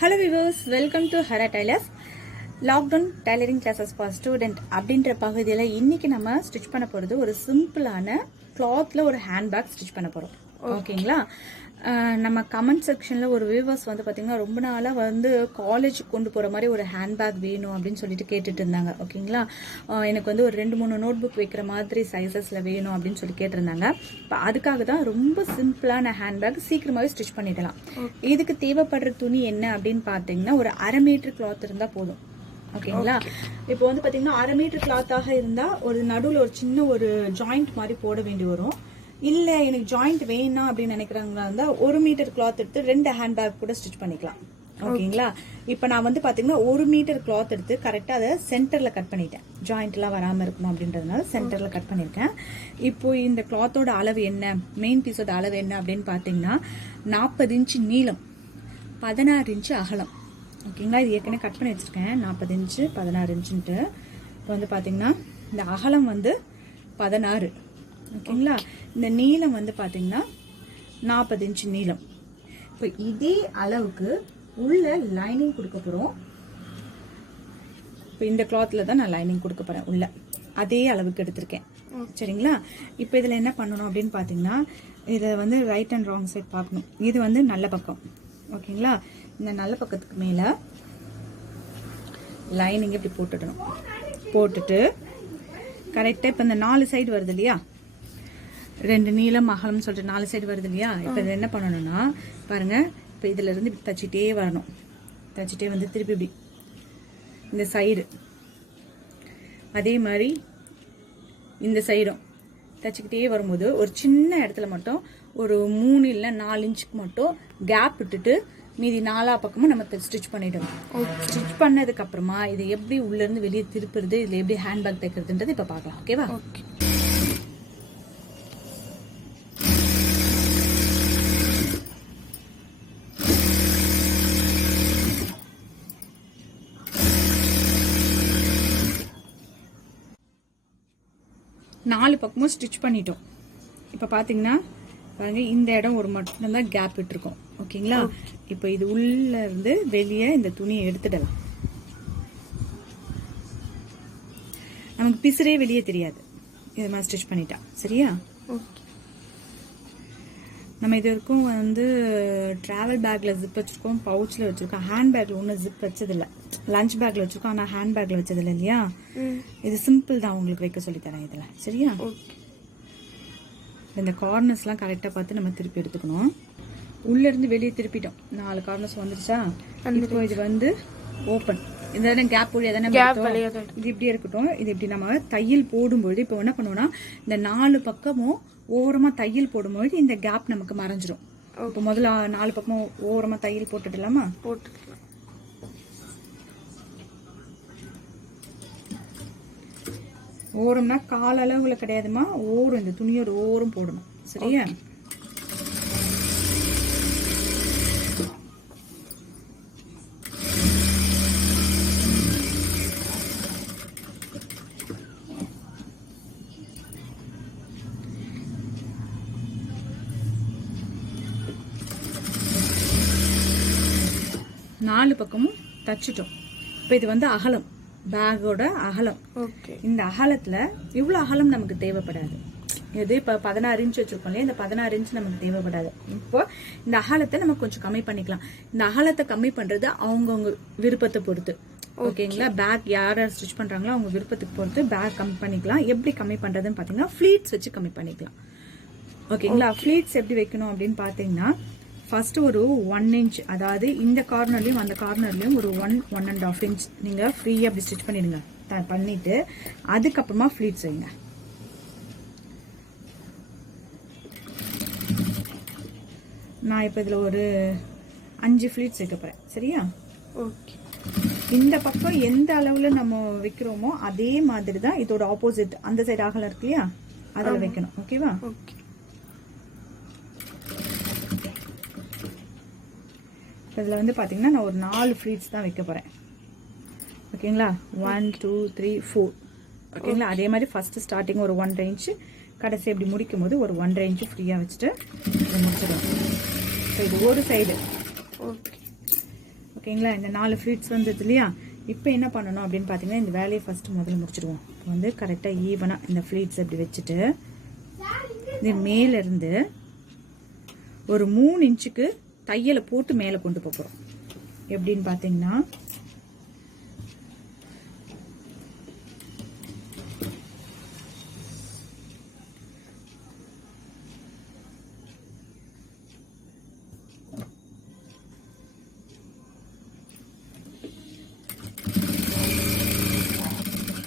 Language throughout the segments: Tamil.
Hello viewers, welcome to Hara tailors. Lockdown tailoring classes for student அப்படின்ற பகுதியில் இன்னைக்கு நம்ம ஸ்டிச் பண்ண போகிறது ஒரு சிம்பிளான கிளாத்ல ஒரு ஹேண்ட்பேக் ஸ்டிச் பண்ண போகிறோம். ஓகேங்களா? நம்ம கமெண்ட் செக்ஷனில் ஒரு வியூவர்ஸ் வந்து பார்த்தீங்கன்னா ரொம்ப நாளாக வந்து காலேஜ் கொண்டு போகிற மாதிரி ஒரு ஹேண்ட்பேக் வேணும் அப்படின்னு சொல்லிட்டு கேட்டுட்டு இருந்தாங்க. ஓகேங்களா? எனக்கு வந்து ஒரு 2-3 நோட் புக் வைக்கிற மாதிரி சைஸஸில் வேணும் அப்படின்னு சொல்லி கேட்டிருந்தாங்க. இப்போ அதுக்காக தான் ரொம்ப சிம்பிளான ஹேண்ட்பேக் சீக்கிரமாகவே ஸ்டிச் பண்ணிடலாம். இதுக்கு தேவைப்படுற துணி என்ன அப்படின்னு பார்த்தீங்கன்னா ஒரு 1/2 மீட்டர் கிளாத் இருந்தால் போதும். ஓகேங்களா? இப்போ வந்து பார்த்தீங்கன்னா 1/2 மீட்டர் கிளாத்தாக இருந்தால் ஒரு நடுவில் ஒரு சின்ன ஒரு ஜாயிண்ட் மாதிரி போட வேண்டி வரும். இல்ல எனக்கு ஜாயிண்ட் வேணாம் அப்படின்னு நினைக்கிறாங்களா இருந்தா 1 மீட்டர் கிளாத் எடுத்து 2 ஹேண்ட்பேக் கூட ஸ்டிச் பண்ணிக்கலாம். ஓகேங்களா? இப்ப நான் வந்து பாத்தீங்கன்னா 1 மீட்டர் கிளாத் எடுத்து கரெக்டா அதை சென்டர்ல கட் பண்ணிட்டேன். ஜாயிண்ட் எல்லாம் வராம இருக்கணும் அப்படின்றதுனால சென்டர்ல கட் பண்ணிருக்கேன். இப்போ இந்த கிளாத்தோட அளவு என்ன, மெயின் பீஸோட அளவு என்ன அப்படின்னு பாத்தீங்கன்னா 40 இன்ச் நீளம், 16 இன்ச் அகலம். ஓகேங்களா? இது ஏற்கனவே கட் பண்ணி வச்சிருக்கேன். 40 இன்ச்சு 16 இன்ச்சுன்ட்டு. இப்போ வந்து பாத்தீங்கன்னா இந்த அகலம் வந்து 16. ஓகேங்களா? இந்த நீளம் வந்து பாத்தீங்கன்னா 40 இன்ச் நீளம். இப்போ இதே அளவுக்கு உள்ள லைனிங் கொடுக்க போறோம். இப்போ இந்த கிளாத்ல தான் நான் லைனிங் கொடுக்க போறேன். உள்ள அதே அளவுக்கு எடுத்திருக்கேன். சரிங்களா? இப்போ இதுல என்ன பண்ணணும் அப்படின்னு பாத்தீங்கன்னா இதை வந்து ரைட் அண்ட் ராங் சைட் பார்க்கணும். இது வந்து நல்ல பக்கம். ஓகேங்களா? இந்த நல்ல பக்கத்துக்கு மேல லைனிங் இப்படி போட்டுடணும். போட்டுட்டு கரெக்டா இப்ப இந்த 4 சைடு வருது இல்லையா, 2 நீளம் அகலம் சொல்லிட்டு 4 சைடு வருது இல்லையா, இப்ப இது என்ன பண்ணணும்னா பாருங்க, இப்ப இதுல இருந்து இப்படி தச்சிட்டே வரணும். தச்சிட்டே வந்து திருப்பி இப்படி இந்த சைடு, அதே மாதிரி இந்த சைடும் தச்சுக்கிட்டே வரும்போது ஒரு சின்ன இடத்துல மட்டும் ஒரு 3 இல்ல 4 இன்ச்சுக்கு மட்டும் கேப் விட்டுட்டு மீதி 4 பக்கமும் நம்ம ஸ்டிச் பண்ணிடணும். ஸ்டிச் பண்ணதுக்கு அப்புறமா இதை எப்படி உள்ள இருந்து வெளியே திருப்புறது, இதுல எப்படி ஹேண்ட்பேக் தைக்கிறதுன்றது இப்ப பார்க்கலாம். ஓகேவா? ஓகே. நாலு பக்கமும் ஸ்டிச் பண்ணிட்டோம். இப்போ பார்த்தீங்கன்னா பாருங்க, இந்த இடம் ஒரு மட்டும்தான் கேப் விட்டுருக்கோம். ஓகேங்களா? இப்போ இது உள்ள இருந்து வெளியே இந்த துணியை எடுத்துடலாம். நமக்கு பிசுறே வெளியே தெரியாது இது மாதிரி ஸ்டிச் பண்ணிட்டா. சரியா? நம்ம இது வரைக்கும் வந்து டிராவல் பேக்ல ஜிப் வச்சிருக்கோம், பவுச்ல வச்சிருக்கோம். ஹேண்ட் பேக்ல ஒன்றும் ஜிப் வச்சதில்லை. லஞ்ச் பேக்ல வச்சிருக்கோம், ஆனால் ஹேண்ட் பேக்ல வச்சதில்லை இல்லையா. இது சிம்பிள் தான், உங்களுக்கு வைக்க சொல்லி தரேன் இதுல. சரியா? இந்த கார்னர்ஸ்லாம் கரெக்டா பார்த்து நம்ம திருப்பி எடுத்துக்கணும். உள்ள இருந்து வெளியே திருப்பிட்டோம். 4 கார்னர்ஸ் வந்துருச்சா. இப்போ இது வந்து ஓப்பன். இந்த கேப் இது இப்படி இருக்கட்டும். இது இப்படி நம்ம தையல் போடும்போது இப்போ என்ன பண்ணுவோம்னா இந்த 4 பக்கமும் ஓரமா தையல் போடும்போது இந்த கேப் நமக்கு மறைஞ்சிரும். இப்போ முதல்ல 4 பக்கமும் ஓரமா தையல் போட்டுடலாமா? போட்டுக்கலாம். ஓரம்னா கால அளவுல கிடையாதுமா, ஓரம் இந்த துணியோட ஓரம் போடணும். சரியா? நாலு பக்கமும் தச்சிட்டோம். இப்போ இது வந்து அகலம், பேக்கோட அகலம். இந்த அகலத்துல இவ்வளவு அகலம் நமக்கு தேவைப்படாது. இது இப்ப 16 இன்ச் வச்சிருக்கோம் இல்லையா, இந்த 16 இன்ச் நமக்கு தேவைப்படாது. இப்போ இந்த அகலத்தை நம்ம கொஞ்சம் கம்மி பண்ணிக்கலாம். இந்த அகலத்தை கம்மி பண்றது அவங்கவுங்க விருப்பத்தை பொறுத்து. ஓகேங்களா? பேக் யார் ஸ்டிச் பண்றாங்களோ அவங்க விருப்பத்துக்கு பொறுத்து பேக் கம்மி பண்ணிக்கலாம். எப்படி கம்மி பண்றதுன்னு பாத்தீங்கன்னா ஃபிளீட்ஸ் வச்சு கம்மி பண்ணிக்கலாம். ஓகேங்களா? ஃபிளீட்ஸ் எப்படி வைக்கணும் அப்படின்னு பாத்தீங்கன்னா ஃபர்ஸ்ட் ஒரு 1 இன்ச், அதாவது இந்த கார்னர்லயும் அந்த கார்னர்லயும் ஒரு 1.5 இன்ச் நீங்க ஃப்ரீயா அப்படி ஸ்டிச் பண்ணிடுங்க. பண்ணிட்டு அதுக்கப்புறமா ஃபிளீட்ஸ் வைங்க. நான் இப்ப இதுல ஒரு 5 ஃபிளீட்ஸ் வைக்க போறேன். சரியா? ஓகே. இந்த பக்கம் எந்த அளவுல நம்ம வைக்கிறோமோ அதே மாதிரி தான் இதோட ஆப்போசிட் அந்த சைடு அகலம் இருக்கு இல்லையா, அதில் வைக்கணும். ஓகேவா? ஓகே. இதில் வந்து பார்த்தீங்கன்னா நான் ஒரு 4 ஃப்ளீட்ஸ் தான் வைக்க போகிறேன். ஓகேங்களா? 1 2 3 4. ஓகேங்களா? அதே மாதிரி ஃபர்ஸ்ட் ஸ்டார்டிங் ஒரு 1.5 இன்ச்சு, கடைசி எப்படி முடிக்கும் போது ஒரு 1.5 இன்ச்சு ஃப்ரீயாக வச்சுட்டு முடிச்சிடுவோம். ஸோ இது ஒரு சைடு. ஓகே. ஓகேங்களா. இந்த 4 ஃப்ளீட்ஸ் வந்தது இல்லையா. இப்போ என்ன பண்ணணும் அப்படின்னு பார்த்தீங்கன்னா இந்த வேலையை ஃபஸ்ட்டு முதல்ல முடிச்சிடுவோம். இப்போ வந்து கரெக்டாக ஈவனாக இந்த ஃப்ளீட்ஸ் இப்படி வச்சுட்டு இது மேலேருந்து ஒரு 3 இன்ச்சுக்கு தையலை போட்டு மேலே கொண்டு போகிறோம். எப்படின்னு பார்த்தீங்கன்னா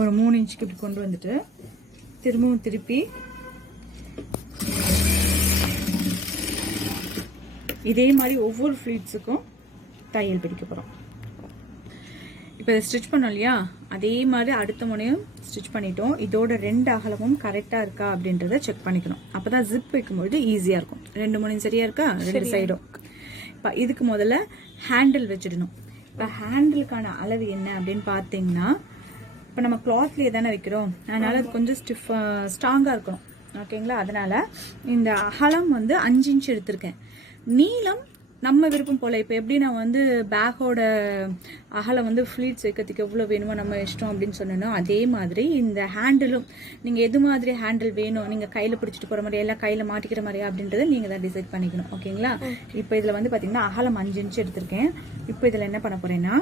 ஒரு 3 இன்ச்சுக்கு இப்படி கொண்டு வந்துட்டு திரும்பவும் திருப்பி இதே மாதிரி ஒவ்வொரு ஃப்ளீட்ஸுக்கும் தையல் பிடிக்க போகிறோம். இப்போ இதை ஸ்டிச் பண்ணோம் இல்லையா, அதே மாதிரி அடுத்த முனையும் ஸ்டிச் பண்ணிட்டோம். இதோட 2 அகலமும் கரெக்டாக இருக்கா அப்படின்றத செக் பண்ணிக்கணும். அப்போ தான் ஜிப் வைக்கும்போது ஈஸியாக இருக்கும். 2 முனையும் சரியா இருக்கா, 2 சைடும். இப்போ இதுக்கு முதல்ல ஹேண்டில் வச்சிடணும். இப்போ ஹேண்டிலுக்கான அளவு என்ன அப்படின்னு பார்த்தீங்கன்னா, இப்போ நம்ம கிளாத்லேயே தானே வைக்கிறோம், அதனால அது கொஞ்சம் ஸ்ட்ராங்காக இருக்கணும். ஓகேங்களா. அதனால இந்த அகலம் வந்து 5 இன்ச் எடுத்திருக்கேன். நீளம் நம்ம விருப்பம் போல். இப்போ எப்படி நான் வந்து பேக்கோட அகலம் வந்து ஃப்ளீட்ஸ் வைக்கிறதுக்கு எவ்வளோ வேணுமோ நம்ம இஷ்டம் அப்படின்னு சொன்னோன்னா, அதே மாதிரி இந்த ஹேண்டிலும் நீங்கள் எது மாதிரி ஹேண்டில் வேணும், நீங்கள் கையில் பிடிச்சிட்டு போகிற மாதிரி எல்லாம் கையில் மாட்டிக்கிற மாதிரி அப்படின்றத நீங்கள் தான் டிசைட் பண்ணிக்கணும். ஓகேங்களா. இப்போ இதில் வந்து பார்த்தீங்கன்னா அகலம் 5 இன்ச் எடுத்திருக்கேன். இப்போ இதில் என்ன பண்ண போகிறேன்னா,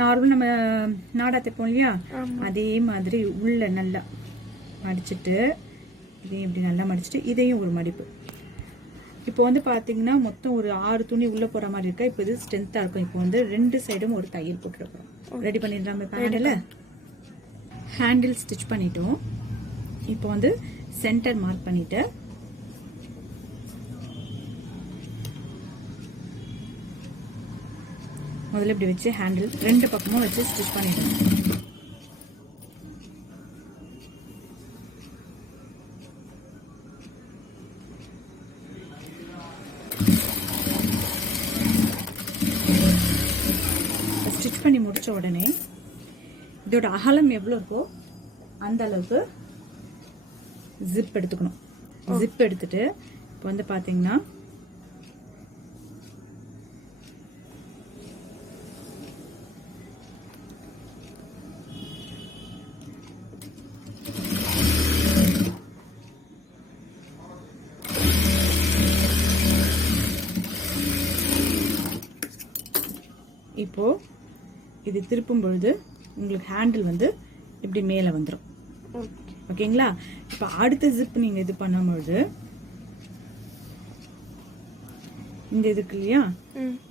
நார்மல் நம்ம நாடா தைப்போம் இல்லையா, அதே மாதிரி உள்ள நல்லா மடிச்சுட்டு இதையும் இப்படி நல்லா மடிச்சுட்டு இதையும் ஒரு மடிப்பு. இப்போ வந்து பார்த்தீங்கன்னா மொத்தம் ஒரு 6 துணி உள்ளே போகிற மாதிரி இருக்கா. இப்போ இது ஸ்ட்ரென்த்தாக இருக்கும். இப்போ வந்து 2 சைடும் ஒரு தையல் போட்டுருக்கோம். ரெடி பண்ணிடலாமே. ஹேண்டில் ஹேண்டில் ஸ்டிச் பண்ணிட்டோம். இப்போ வந்து சென்டர் மார்க் பண்ணிட்டு முதல்ல இப்படி வச்சு ஹேண்டில் 2 பக்கமும் வச்சு ஸ்டிச் பண்ணிட்டோம். ஸ்டிச் பண்ணி முடிச்ச உடனே இதோட அகலம் எவ்வளோ இருக்கோ அந்த அளவுக்கு ஜிப் எடுத்துக்கணும். ஜிப் எடுத்துட்டு இப்போ வந்து பார்த்தீங்கன்னா இப்போ இது திருப்பும் பொழுது உங்களுக்கு ஹேண்டில் வந்து இப்படி மேலே வந்துடும். ஓகேங்களா. இப்போ அடுத்த ஜிப் நீங்கள் இது பண்ணும்பொழுது இந்த இதுக்கு இல்லையா,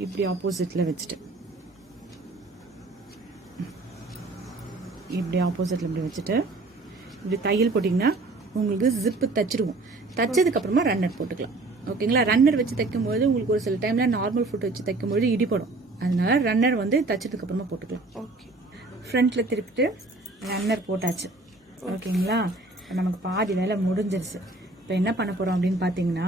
இப்படி ஆப்போசிட்ல வச்சுட்டு இப்படி ஆப்போசிட்ல இப்படி வச்சுட்டு இப்படி தையல் போட்டிங்கன்னா உங்களுக்கு ஜிப்பு தச்சிடுவோம். தச்சதுக்கு அப்புறமா ரன்னர் போட்டுக்கலாம். ஓகேங்களா. ரன்னர் வச்சு தைக்கும்போது உங்களுக்கு ஒரு சில டைம்ல நார்மல் ஃபுட் வச்சு தைக்கும்போது இடிப்படும். அதனால ரன்னர் வந்து தச்சதுக்கு அப்புறமா போட்டுக்கலாம். ஓகே. ஃப்ரண்ட்ல திருப்பிட்டு ரன்னர் போட்டாச்சு. ஓகேங்களா. நமக்கு பாதி வேலை முடிஞ்சிருச்சு. இப்போ என்ன பண்ண போறோம் அப்படின்னு பார்த்தீங்கன்னா,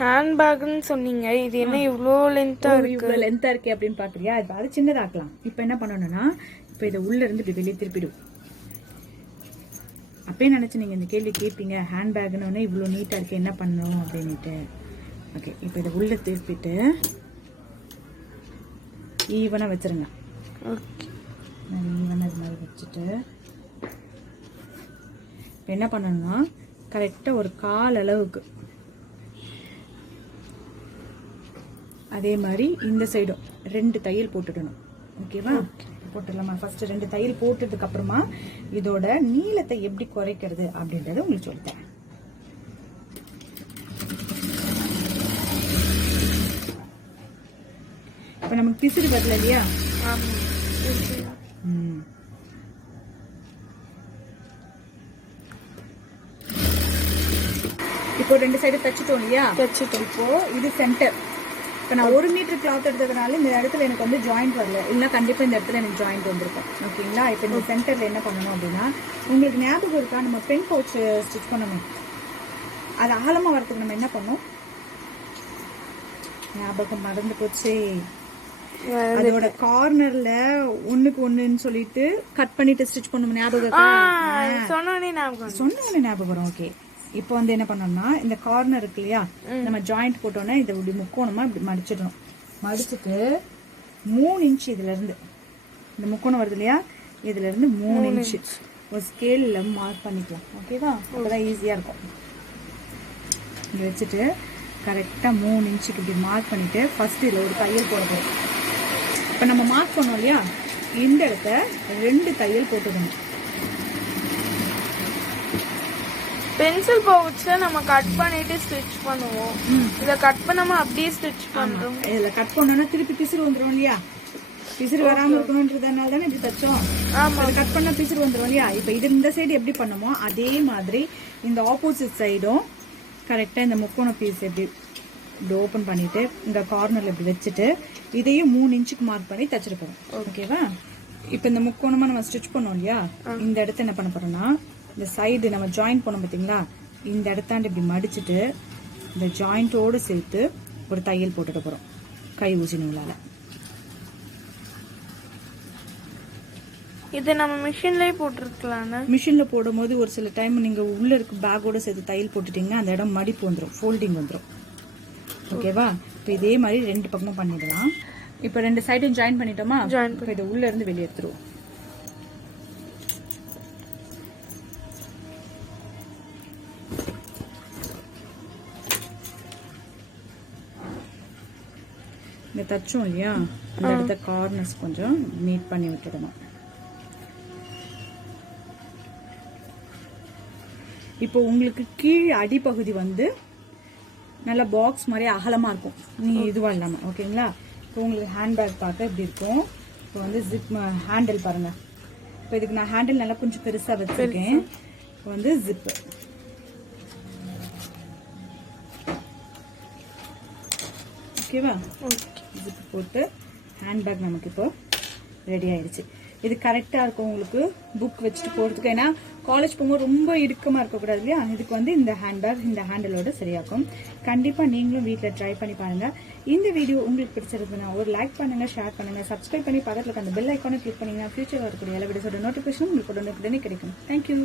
ஹேண்ட் பேக்னு சொன்னீங்க, இது என்ன இவ்வளோ லென்த்தாக இருக்கு? இவ்வளோ லென்த்தாக இருக்கு அப்படின்னு பார்க்குறியா. இப்போ அது சின்னதாக்கலாம். இப்போ என்ன பண்ணணும்னா, இப்போ இதை உள்ள இருந்து இப்படி வெளியே திருப்பிடும். அப்பயே நினச்சி நீங்கள் இந்த கேள்வி கேட்பீங்க, ஹேண்ட் பேக்னு இவ்வளோ நீட்டாக இருக்கு என்ன பண்ணணும் அப்படின்ட்டு. ஓகே. இப்போ இதை உள்ள திருப்பிட்டு ஈவனாக வச்சுருங்க. ஈவனாக இது மாதிரி வச்சுட்டு இப்போ என்ன பண்ணணும்னா, கரெக்டாக ஒரு 1/4 அளவுக்கு அதே மாதிரி இந்த சைடும் 2 தையல் போட்டுடணும். ஓகேவா. போட்டுடலாமா. ஃபர்ஸ்ட் 2 தையல் போட்டதுக்கு அப்புறமா இதோட நீளத்தை எப்படி குறைக்கிறது அப்படின்றத உங்களுக்கு சொல்லித்தரேன். இப்போ நமக்கு பிசுறு வரல இல்லையா. இப்போ 2 சைடு தச்சுட்டோம் இல்லையா. தச்சுட்டோம். இப்போ இது சென்டர். இப்போ நான் 1 மீட்டர் கிளாத் எடுத்ததுனால இந்த இடத்துல எனக்கு வந்து ஜாயிண்ட் வரல. இல்லைன்னா கண்டிப்பாக இந்த இடத்துல எனக்கு ஜாயிண்ட் வந்திருக்கும். ஓகேங்களா. இப்போ இந்த சென்டரில் என்ன பண்ணணும் அப்படின்னா, உங்களுக்கு ஞாபகம் இருக்கா, நம்ம பென் பவுச் ஸ்டிச் பண்ணணும். அது அகலமாக வரதுக்கு நம்ம என்ன பண்ணோம், ஞாபகம் மறந்து போச்சு. அதோட கார்னர்ல 1க்கு 1ன்னு சொல்லிட்டு கட் பண்ணிட்டு ஸ்டிச் பண்ணணும். ஞாபகம் சொன்னோடனே ஞாபகம் வரும். ஓகே. இப்போ வந்து என்ன பண்ணோம்னா, இந்த கார்னர் இருக்கு இல்லையா, நம்ம ஜாயிண்ட் போட்டோன்னா இதை இப்படி முக்கோணமா இப்படி மடிச்சிடணும். மடிச்சுட்டு 3 இன்ச் இதுல இருந்து இந்த முக்கோணம் வருது இல்லையா, இதுல இருந்து 3 இன்ச் ஒரு ஸ்கேல்ல மார்க் பண்ணிக்கலாம். ஓகேவா? அப்பதான் ஈஸியா இருக்கும். இங்க வச்சுட்டு கரெக்டா 3 இன்ச்சுக்கு இப்படி மார்க் பண்ணிட்டு ஃபர்ஸ்ட் இதுல ஒரு தையல் போட போறோம். இப்ப நம்ம மார்க் பண்ணோம் இல்லையா, இந்த இடத்த 2 தையல் போட்டுக்கணும். பென்சில் பவுச்ல நம்ம கட் பண்ணிட்டு ஸ்டிச் பண்ணுவோம். இத கட் பண்ணாம அப்படியே ஸ்டிச் பண்றோம். இதுல கட் பண்ணோம்னா திருப்பி பிசுறு வந்துரும் இல்லையா, பிசுறு வராம இருக்கணும்ன்றதுனால தானே இப்படி தச்சோம். கட் பண்ணா பிசுறு வந்துரும் இல்லையா. இப்ப இது இந்த சைடு எப்படி பண்ணமோ அதே மாதிரி இந்த ஆப்போசிட் சைடும் கரெக்டா இந்த முக்கோண பீஸ் எப்படி இப்படி ஓபன் பண்ணிட்டு இந்த கார்னர்ல இப்படி வச்சுட்டு இதையும் 3 இன்ச்சுக்கு மார்க் பண்ணி தச்சிருப்போம். ஓகேவா? இப்ப இந்த முக்கோணமா நம்ம ஸ்டிச் பண்ணோம் இல்லையா, இந்த இடத்த என்ன பண்ண போறோம்னா இந்த சைடு நம்ம ஜாயின் பண்ணோம் பாத்தீங்களா, இந்த இடத்தாண்டு இப்படி மடிச்சுட்டு இந்த ஜாயிண்டோடு சேர்த்து ஒரு தையல் போட்டுட்டு போறோம் கை ஊசி நூலால. இது நம்ம மிஷின்லயே போட்டுருக்கலாம்னா, மிஷின்ல போடும்போது ஒரு சில டைம் நீங்க உள்ள இருக்க பேக்கோட சேர்த்து தையல் போட்டுட்டீங்கன்னா அந்த இடம் மடிப்பு வந்துடும், ஃபோல்டிங் வந்துடும். ஓகேவா? இப்போ இதே மாதிரி 2 பக்கமும் பண்ணிடலாம். இப்போ 2 சைடும் ஜாயின் பண்ணிட்டோமா, இப்போ இதை உள்ள இருந்து வெளியே எடுத்துருவோம். இந்த தச்சோம் இல்லையா, இந்த இடத்த கார்னர்ஸ் கொஞ்சம் நீட் பண்ணி விட்டுடணும். இப்போ உங்களுக்கு கீழ் அடிப்பகுதி வந்து நல்ல பாக்ஸ் மாதிரி அகலமா இருக்கும், நீ இதுவா இல்லாம. ஓகேங்களா? இப்போ உங்களுக்கு ஹேண்ட்பேக் பார்க்க இப்படி இருக்கும். இப்போ வந்து ஜிப் ஹேண்டில் பாருங்க. இப்போ இதுக்கு நான் ஹேண்டில் நல்லா கொஞ்சம் பெருசா வச்சிருக்கேன். இப்போ வந்து ஜிப் ஓகேவா, ஜிப் போட்டு ஹேண்ட்பேக் நமக்கு இப்போ ரெடி ஆயிடுச்சு. இது கரெக்டா இருக்கும் உங்களுக்கு புக் வச்சுட்டு போறதுக்கு. ஏன்னா காலேஜ் போகும்போது ரொம்ப இறுக்கமா இருக்கக்கூடாது இல்லையா, இதுக்கு வந்து இந்த ஹேண்ட்பேக் இந்த ஹேண்டிலோட சரியாக்கும். கண்டிப்பா நீங்களும் வீட்டுல ட்ரை பண்ணி பாருங்க. இந்த வீடியோ உங்களுக்கு பிடிச்சிருக்குன்னா ஒரு லைக் பண்ணுங்க, ஷேர் பண்ணுங்க, சப்ஸ்கிரைப் பண்ணி பக்கத்துல அந்த பெல் ஐக்கானை கிளிக் பண்ணீங்கன்னா ஃபியூச்சர் வரக்கூடிய எல்லா வீடியோஸோட நோட்டிபிகேஷன் உங்களுக்கு உடனே கிடைக்கும். தேங்க்யூ.